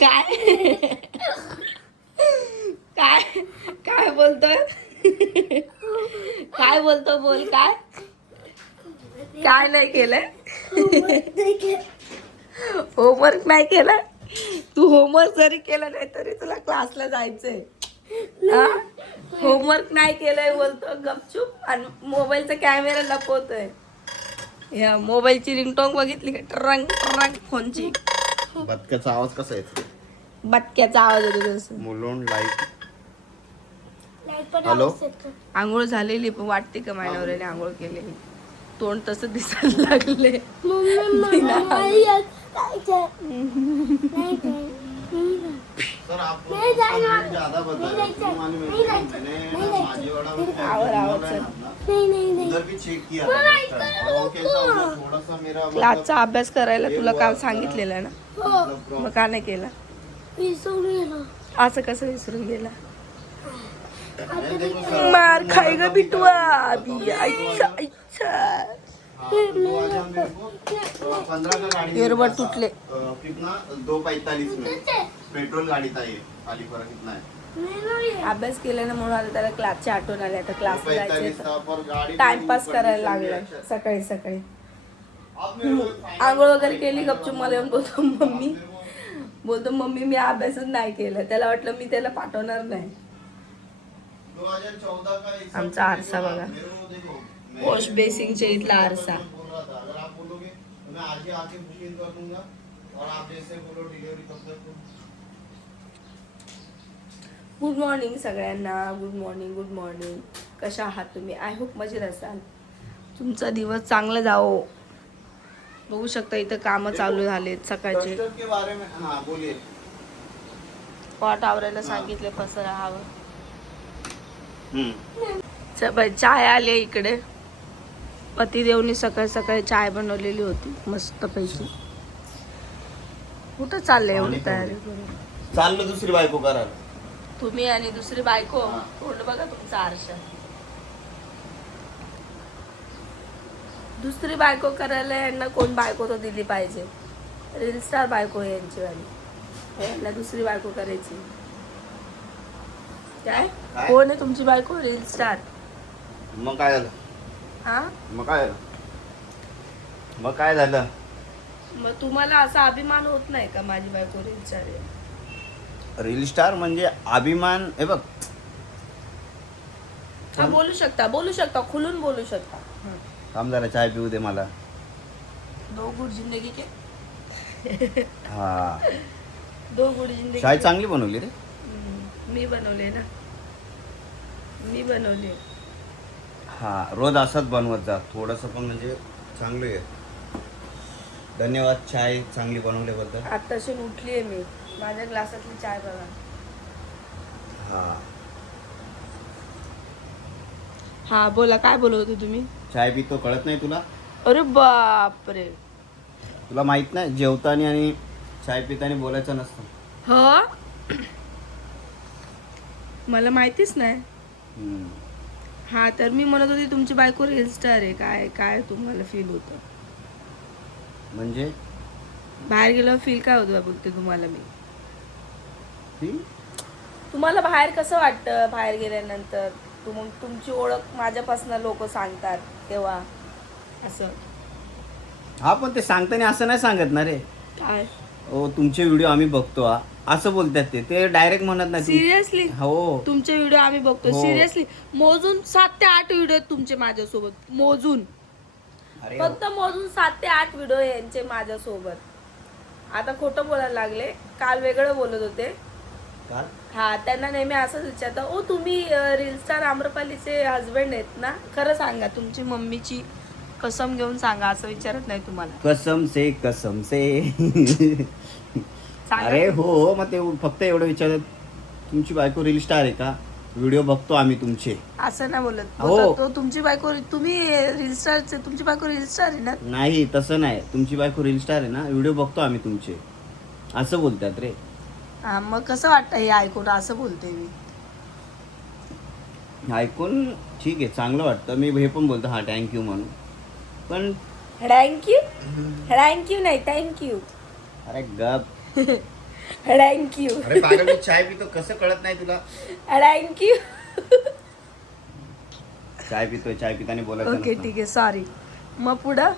काय? काय? काय बोलतोय? काय बोलतो बोल काय? काय नाही केलंय? होमवर्क नाही केलं तू होमवर्क जरी केलं नाही तरी तुला क्लासला जायचंय. होमवर्क नाही केलंय बोलतो गपचूप. आणि मोबाईलचा कॅमेरा लपवतोय. या मोबाईलची रिंगटोंग बघितली का? ट्रंग ट्रंग फोनची. बदक्याचा आवाज कसा येतो बटक्याचा आवाज येतो तसं मुलून लाइट हॅलो? आंघोळ झालेली पण वाटते का माझ्या नवऱ्याने आंघोळ केलेली? तोंड तसं दिसायला लागले. सर आप नहीं। ज्यादा बता रहे। तुम। मैंने। माजीवाड़ा में आवर, आवर, उधर भी चेक किया था. और वो कैसा हुआ थोड़ा सा मेरा मतलब क्लासचा अभ्यास करायला तुला काल सांगितलेलं ना? हो. मग का नाही केला? विसरून गेलो. असं कसं विसरून गेला? मार खाई ग बिटवा अभी अच्छा अच्छा हाँ, तो दो पैतालीस पेट्रोल गाड़ी था ये खाली फर्क कितना है नाही. नाही अभ्यास केल्यानं म्हणून आता त्याला क्लासची आठवण आली. आता जायचं गाड़ी टाइमपास करायला लागलाय. था। सकाळी सकाळी. आंघोळ वगैरे केली गपचूप मला येऊन बोलतो मम्मी. बोलतो मम्मी मी अभ्यासच नाही केला. त्याला वाटलं मी त्याला पाठवणार नाही. 2014 का हिसाब आमचा आरसा बघा. वॉश बेसिंगच्या इथला आरसा. ही तक दूं? गुड मॉर्निंग सगळ्यांना. गुड मॉर्निंग गुड मॉर्निंग कशा आहात तुम्ही? आय होप मजेत असाल. तुमचा दिवस चांगला जाओ बघू शकता इथं कामं चालू झालेत सकाळचे. हाँ पॉट आवरायला सांगितले पसरा हवं. चाय आली इकडे. पतिदेवनी सकाळी सकाळी चाय बनवलेली होती मस्त पैकी. कुठं चाललंय एवढी तयारी? चाललं दुसरी बायको करायला तुम्ही आणि दुसरी बायको. तोंड बघा तुमचा आरशा दुसरी बायको करायला यांना कोण बायको तर दिली पाहिजे. रील स्टार बायको आहे यांची वाली. यांना दुसरी बायको करायची. काय? कोण आहे तुमची बायको? रील स्टार मग काय झालं? हा? मग काय झालं? मग काय झालं? मग तुम्हाला असा अभिमान होत नाही का माझी बायको रील स्टार आहे? रील स्टार म्हणजे अभिमान हे बघ. हा बोलू शकता बोलू शकता खुलून बोलू शकता. थांब जरा चाय पिऊ दे मला. दो गुड जिंदगी के. हा. दो गुड जिंदगी चाय. चांगली बनवली रे. मी बनवले ना. मी बनवले हा रोज असंच बनवत जा. थोडंसं पण म्हणजे चांगलं आहे. धन्यवाद चाय चांगली बनवल्याबद्दल. आत्ताशी उठली आहे मी. माझ्या ग्लासातली चाय बघा. हा. हा बोला काय बोलत होते तुम्ही? चाय पितो कळत नाही तुला? अरे बापरे. तुला माहीत नाही जेवताना आणि चाय पिताना बोलायचं नसतं. ह? मला माहितीच नाही. हम्म. हा तर मी म्हणत होती तुमची बायको रील स्टार आहे. काय काय तुम्हाला फील होतं? म्हणजे? बाहेर गेल्यावर फील काय होतं बघते तुम्हाला मी? ती तुम्हाला बाहेर कसं वाटतं बाहेर गेल्यानंतर? तुम तुमची ओळख माझ्यापासून लोक सांगतात. तेव्हा. असं. हा पण ते सांगताना असं नाही सांगत ना रे. काय? ओ तुमचे व्हिडिओ आम्ही बघतो हा. असं बोलतात ते. ते डायरेक्ट म्हणत नाही तुम- सिरियसली हो. तुमचे व्हिडिओ आम्ही बघतो. हो. सिरियसली मोजून सात ते आठ व्हिडिओ आहेत तुमचे माझ्यासोबत. मोजून. अरे फक्त मोजून सात ते आठ व्हिडिओ यांचे माझ्यासोबत. आता खोटं बोलायला लागले. काल वेगळं बोलत होते? हा त्यांना नेहमी असंच विचारतं ओ तुम्ही रील स्टार आम्रपालीचे हजबंड आहेत ना? खरं सांगा तुमची मम्मीची कसम घेऊन सांगा असं विचारत नाही तुम्हाला. कसम से कसम से. अरे हो हो मग ते फक्त एवढं विचारत तुमची बायको रील स्टार आहे का? व्हिडिओ बघतो आम्ही तुमचे. असं नाही बोलत. हो. बोलतात, तुमची बायको तुम्ही रील स्टारचे तुमची बायको रील स्टार आहे ना? नाही तसं नाही. तुमची बायको रील स्टार आहे ना? व्हिडिओ बघतो आम्ही तुमचे. असं बोलतात रे. हा मग कसं वाटतं हे ऐकून? असं बोलते मी. ऐकून ठीक आहे चांगलं वाटतं. मी हे पण बोलतो हा थँक्यू म्हणून. पण थँक्यू थँक्यू नाही थँक्यू अरे गप. थँक्यू अरे पागल मी चाय पितो. कसं कळत नाही तुला? थँक्यू चाय पितोय चाय पिताना बोलायचं ओके नसतं. ठीक आहे सॉरी मग पुढं?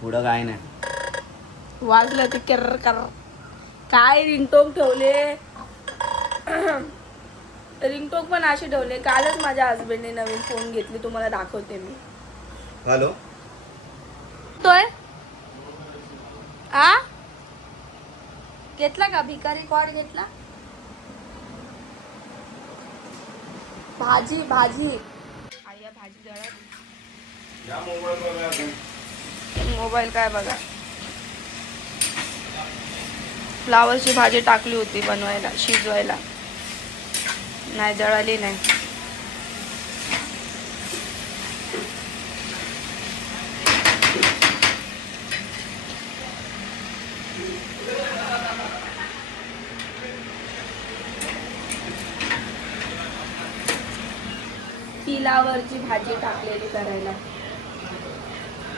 पुढं काय नाही. वाजलं ते कर कर काय रिंगटोन ठेवले? रिंगटोन पण असे ठेवले. कालच माझ्या हस्बंडने नवीन फोन घेतली. तुम्हाला दाखवते मी. हॅलो तोय? आ? घेतला का? भिकारी कॉड घेतला? भाजी भाजी. भाजी मोबाईल काय बघा? फ्लावरची भाजी टाकली होती बनवायला शिजवायला. नाही जळाली नाही. तिलावरची भाजी टाकलेली करायला.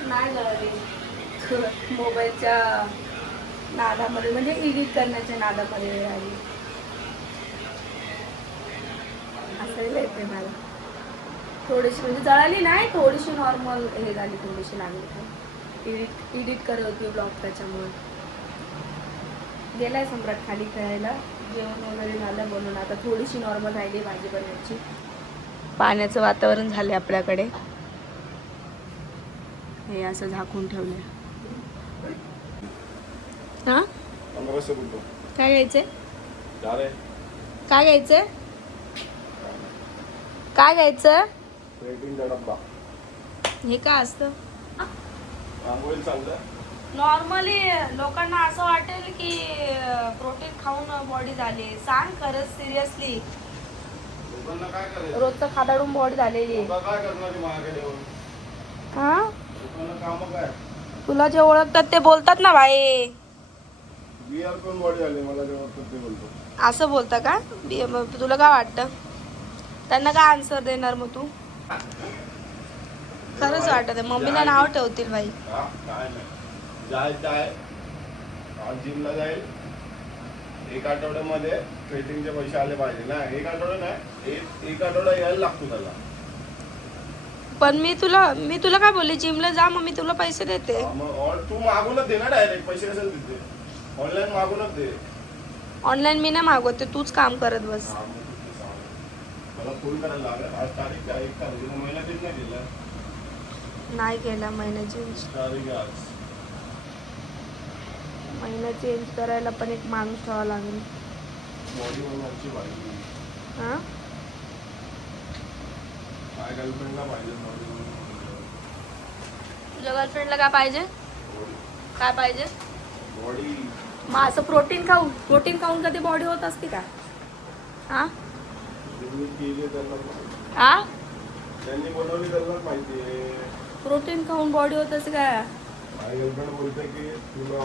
नाही जळाली मोबाईलच्या नादामध्ये म्हणजे एडिट करण्याच्या नादामध्ये वेळ आली. असायला येते मला. थोडीशी म्हणजे जळाली नाही थोडीशी नॉर्मल हे झाली थोडीशी लागली एडिट एडिट करत होती ब्लॉग त्याच्यामुळे. गेलाय सम्राट खाली खेळायला. जेवण वगैरे झालं म्हणून आता थोडीशी नॉर्मल राहिली भाजी बनवायची. पाण्याचं वातावरण झाले आपल्याकडे. हे असं झाकून ठेवलं हा? पंधराशे रुपये काय घ्यायचंय? काय घ्यायचंय? काय घ्यायचं हे काय असतं? नॉर्मली लोकांना असं वाटेल की प्रोटीन खाऊन बॉडी झाली. सांग खरंच सिरियसली. करायचं? रोजचं खादाडून बॉडी झालेली. हा? तुला जे ओळखतात ते बोलतात ना भाई बियर पण बॉडी आली मला जेव्हा ते बोलतो. असं बोलता का? बी- मग तुला काय वाटतं? त्यांना काय आन्सर देणार मग तू? खरंच वाटत आहे मम्मीला नाव ठेवतील भाई हा काय नाही. जाय जाय आज जिमला जाईल. एक आठवड्यामध्ये ट्रेटिंगचे पैसे आले पाहिजे ना? एक आठवडा नाही एक एक आठवडा यायला लागतो त्याला. पण मी तुला मी तुला काय बोलले? जिमला जा मग मी तुला पैसे देते. हा, मग तू मागूनच दे ना डायरेक्ट पैसे कशाला देते? ऑनलाईन मागूनच दे. ऑनलाईन मी नाही मागवते तूच काम करत बस. मला फोन करायला लागेल. आज तारीख काय एक तारीख. महिना देत नाही दिला. नाही केला महिना चेंज तारीख आज. महिना चेंज करायला पण एक माणूस ठेवावा लागेल. बॉडी बनवायची पाहिजे हा? काय गर्लफ्रेंडला पाहिजे बॉडी तुझ्या गर्लफ्रेंडला काय पाहिजे? काय पाहिजे? बॉडी मग असं प्रोटीन खाऊन प्रोटीन खाऊन कधी बॉडी होत असते का? हा. हा? प्रोटीन खाऊन बॉडी होत असते का? माझी गर्लफ्रेंड बोलते की तुला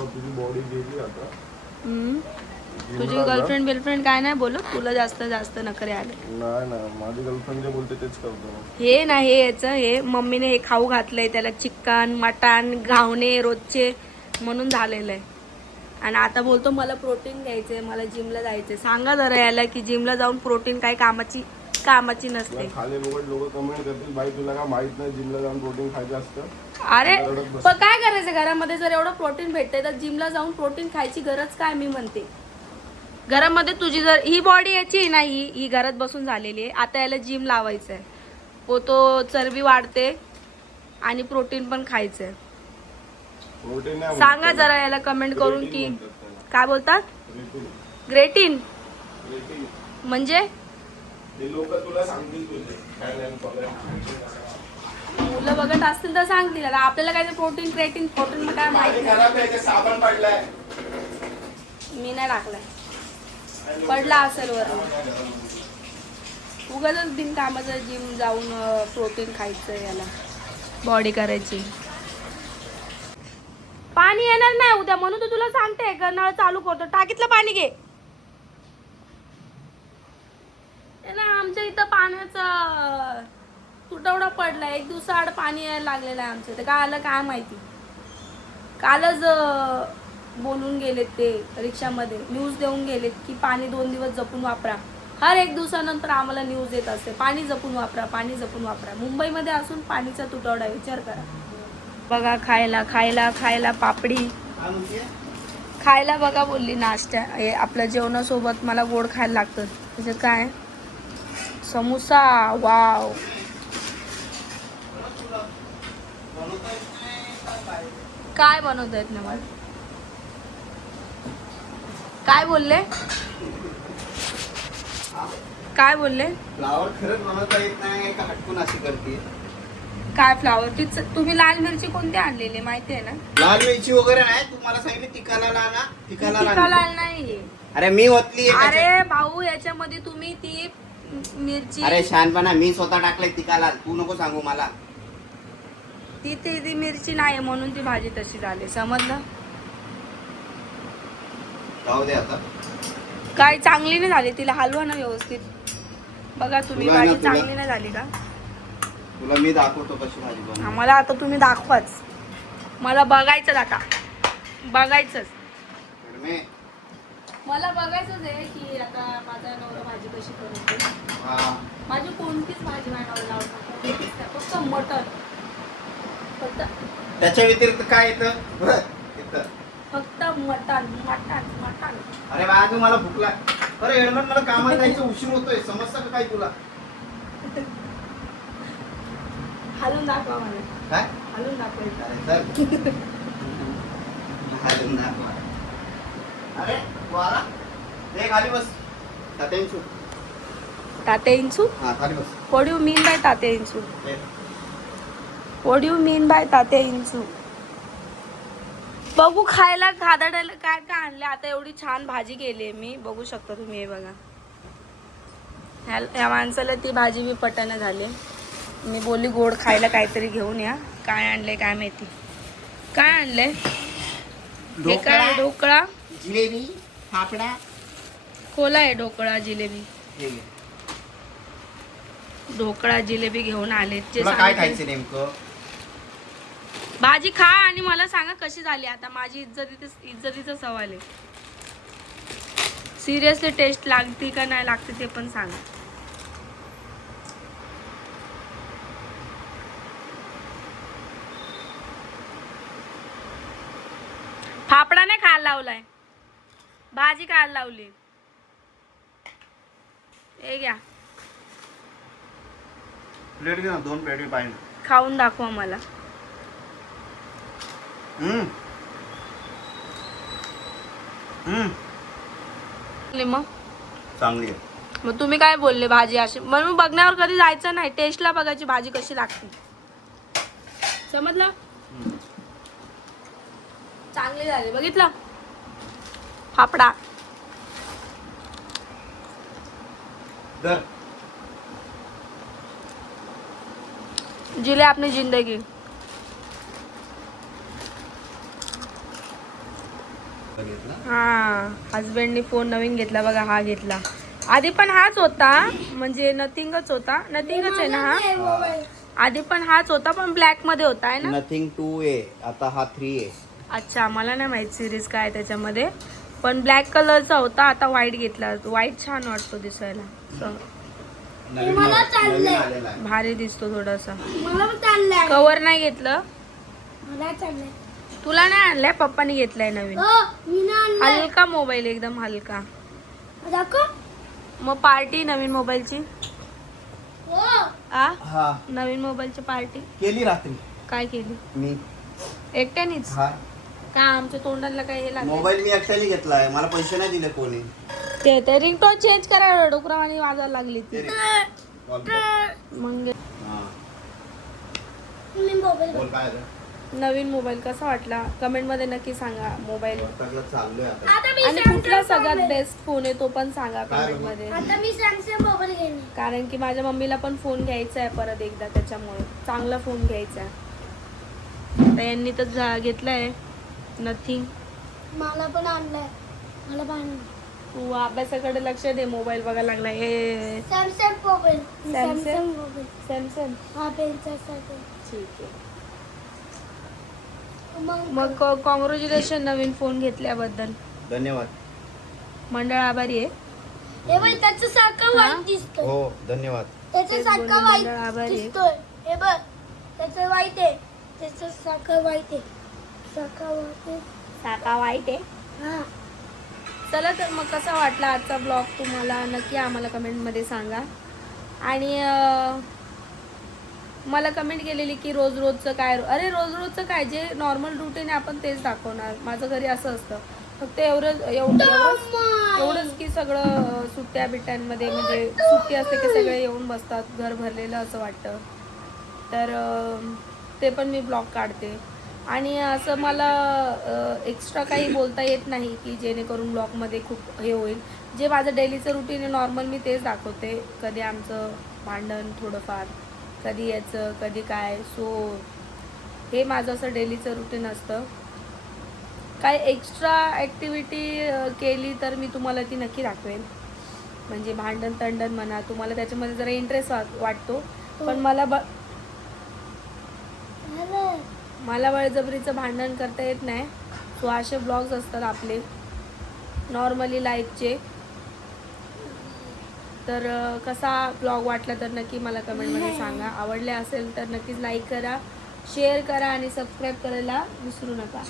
तुझी. गर्लफ्रेंड बिलफ्रेंड काय नाही बोलत तुला जास्त जास्त नखरे आले. नाही ना माझी गर्लफ्रेंड जे बोलते तेच करतो. हे ना हे याचं हे मम्मीने हे खाऊ घातलंय त्याला चिकन मटण घावणे रोजचे म्हणून झालेलं आहे. आणि आता बोलतो मला प्रोटीन घ्यायचंय मला जिमला जायचंय. सांगा जरा याला की जिमला जाऊन प्रोटीन काय कामाची कामाची नसते. खाली लोक लोक कमेंट करतील भाई तुला काय माहीत नाही जिमला जाऊन प्रोटीन खायचं असतं? अरे. पण काय करायचं? घरामध्ये जर एवढं प्रोटीन भेटतंय तर जिमला जाऊन प्रोटीन खायची गरज काय मी म्हणते? घरामध्ये तुझी जर ही बॉडी याची ना ही ही घरात बसून झालेली आहे. आता याला जिम लावायचं आहे हो तो चरबी वाढते आणि प्रोटीन पण खायचं आहे सांगा जरा याला कमेंट करून की. काय बोलतात. ग्रेटिन. म्हणजे? काय. मुलं बघत असतील तर सांगतील. आपल्याला काय प्रोटीन क्रेटिन प्रोटीन काय पाणी माहिती साबण पडलाय. मी नाही टाकलाय. पडला असेल वर उगाच बिन कामाचं जिम जाऊन प्रोटीन खायचं याला. बॉडी करायची. पाणी येणार नाही उद्या म्हणून तर तुला सांगते ग नळ चालू करतो. टाकीतलं पाणी घे. ना आमच्या इथं पाण्याचा तुटवडा पडलाय. एक दिवसाआड पाणी यायला लागलेलं आहे आमच्या इथं. काय आलं काय माहिती? कालच बोलून गेलेत ते रिक्षामध्ये. न्यूज देऊन गेलेत की पाणी दोन दिवस जपून वापरा. हर एक दिवसानंतर आम्हाला न्यूज येत असते. पाणी जपून वापरा पाणी जपून वापरा. मुंबईमध्ये असून पाणीचा तुटवडा विचार करा. बघा खायला खायला खायला पापडी. खायला बघा बोलली नाश्ता. हे आपल्या जेवणासोबत मला गोड खायला लागतं. त्याच्यात काय? समोसा वाव. काय बनवता येत नाही मला? काय बोलले? काय बोलले? फ्लावर खरंच बनवता येत नाही का हटकून अशी करते काय फ्लावर ती तुम्ही लाल मिरची कोणती आणलेली माहिती आहे ना? लाल मिरची वगैरे नाही तू मला सांगितलं तिकाला लाना तिकाला तिखा लाना लाल नाही. अरे मी ओतली. अरे भाऊ याच्यामध्ये तुम्ही ती मिरची अरे शहाणपणा मी स्वतः टाकलंय तिकाला तू नको सांगू मला. ती ती ती मिरची नाही म्हणून ती भाजी तशी झाली. समजलं? जाऊ दे आता. काय चांगली नाही झाली? तिला हलवा ना व्यवस्थित. बघा तुम्ही तुला ना भाजी तुला- चांगली नाही झाली का? तुला मी दाखवतो कशी भाजी बनव आम्हाला आता तुम्ही दाखवाच. मला बघायचं आता. बघायचंच. मला बघायचंच आहे की आता माझा नवरा भाजी कशी करतो माझी कोणतीच भाजी माझ्या नवऱ्याला आवडत नाही. कोणतीच नाही. फक्त मटन फक्त त्याच्या व्यतिरिक्त काय येतं? बरं, येतं. फक्त मटन मटन मटन अरे बाजू मला भूक लाग अरे हेडमन मला कामाला जायचं उशीर होतोय. समजतं का काय तुला? हलवून दाखवा मला काय? हलवून दाखवायचं अरे चल. हालून दाखवा. अरे तू आला दे खाली बस. तात्यांचू ताते इंचू? हा खाली बस. ताते ताते इंचू? बघू खायला खादाडायला काय काय आणले आता एवढी छान भाजी केली मी. बघू शकता तुम्ही हे बघा. ह्या ह्या माणसाला ती भाजी बी पटानं झाली. मी बोलली गोड खायला काहीतरी घेऊन या. काय आणलंय काय माहिती? काय आणलंय? हे काय ढोकळा जिलेबी फाफडा. खोला आहे ढोकळा जिलेबी. ढोकळा जिलेबी घेऊन आले. जे तुला काय सांगितले- खायचं नेमकं? भाजी खा आणि मला सांगा कशी झाली आता? माझी इज्जतीच इज्जतीचा सवाल आहे. सिरियसली टेस्ट लागते का नाही लागते ते पण सांगा फाफडा नाही खायला लावलाय भाजी खायला लावली. हे घ्या. प्लेट घे ना दोन प्लेट पाहिजे खाऊन दाखवा मला. हम्म. हम्म. मग? चांगली आहे. मग तुम्ही काय बोलले भाजी अशी? म्हणून बघण्यावर कधी जायचं नाही टेस्टला बघायची भाजी कशी लागते. समजलं? चांगली झाली. बघितलं? फाफडा. दर. जिले आपली जिंदगी. हा हजबंडनी फोन नवीन घेतला बघा हा घेतला. आधी पण हाच होता म्हणजे नथिंगच होता. नथिंगच आहे ना हा? आधी पण हाच होता पण ब्लॅकमध्ये होता आहे ना? नथिंग टू आहे आता हा थ्री आहे अच्छा मला नाही माहीत सिरीज काय त्याच्यामध्ये. पण ब्लॅक कलरचा होता आता व्हाईट घेतला. व्हाईट छान वाटतो दिसायला. भारी दिसतो थोडासा. मला पण चाललंय. कवर नाही घेतलं? तुला नाही आणलाय? पप्पानी घेतलाय नवीन. हो हलका मोबाईल एकदम हलका. मग पार्टी नवीन मोबाईलची? हो. आ? हा. नवीन मोबाईलची पार्टी? केली रात्री. काय केली? मी. एकट्यानेच? हा. का आमच्या तोंडाला काय हे लागलं मोबाईल मी एकट्याने घेतलाय मला पैसे नाही दिले कोणी. ते ते रिंगटोन चेंज करा डोकरावानी वाजायला लागली ती. मग हा. मी मोबाईल बोल काय झालं? नवीन मोबाईल कसा वाटला? कमेंटमध्ये नक्की सांगा मोबाईल. सगळं चाललोय आता. आता मी आणि कुठला सगळ्यात बेस्ट फोन आहे तो पण सांगा काय कमेंटमध्ये आता मी सॅमसंग मोबाईल घेणे कारण की माझ्या मम्मीला पण फोन घ्यायचा आहे परत एकदा त्याच्यामुळे. चांगला फोन घ्यायचा आहे. तर यांनी तर जा- घेतलाय. नथिंग मला पण आणलाय. मला पण. तू अभ्यासाकडे लक्ष दे मोबाईल बघायला लागला हे Samsung mobile Samsung? Samsung mobile Samsung हा पेनचा ठीक आहे. मग? कॉंग्रॅच्युलेशन नवीन फोन घेतल्याबद्दल. धन्यवाद. मंडळ आभारी आहे. हे बघ त्याचं सारखं वाईट दिसतोय. हो धन्यवाद. त्याचं सारखं वाईट मंडळ आभारी आहे. दिसतोय. हे बघ त्याचं वाईट आहे. त्याचं सारखं वाईट आहे. साका वाईट आहे हा. चला तर मग कसा वाटला आजचा ब्लॉग तुम्हाला? नक्की आम्हाला कमेंटमध्ये सांगा. आणि मला कमेंट केलेली की रोज रोजचं काय अरे रोज रोजचं काय? जे नॉर्मल रुटीन आहे आपण तेच दाखवणार. माझं घरी असं असतं. फक्त एवढं एवढं एवढंच की सगळं सुट्ट्या बिट्ट्यांमध्ये म्हणजे सुट्टी असते की सगळे येऊन बसतात घर भरलेलं असं वाटतं. तर ते पण मी ब्लॉग काढते. आणि असं मला एक्स्ट्रा काही बोलता येत नाही की जेणेकरून ब्लॉगमध्ये खूप हे होईल. जे माझं डेलीचं रुटीन आहे नॉर्मल मी तेच दाखवते. कधी आमचं भांडण थोडंफार कधी याचं कधी काय. सो हे माझं असं डेलीचं रुटीन असतं. काय एक्स्ट्रा ॲक्टिव्हिटी केली तर मी तुम्हाला ती नक्की दाखवेन. म्हणजे भांडण तंडण म्हणा तुम्हाला त्याच्यामध्ये जरा इंटरेस्ट वाटतो. पण मला ब. मला बळजबरीचं भांडण करता येत नाही. सो असे ब्लॉग्स असतात आपले. नॉर्मली लाईफचे तर कसा ब्लॉग वाटला तर नक्की मला कमेंटमध्ये सांगा. आवडले असेल तर नक्कीच लाईक करा शेअर करा आणि सबस्क्राईब करायला विसरू नका.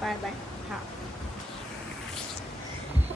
बाय बाय हां.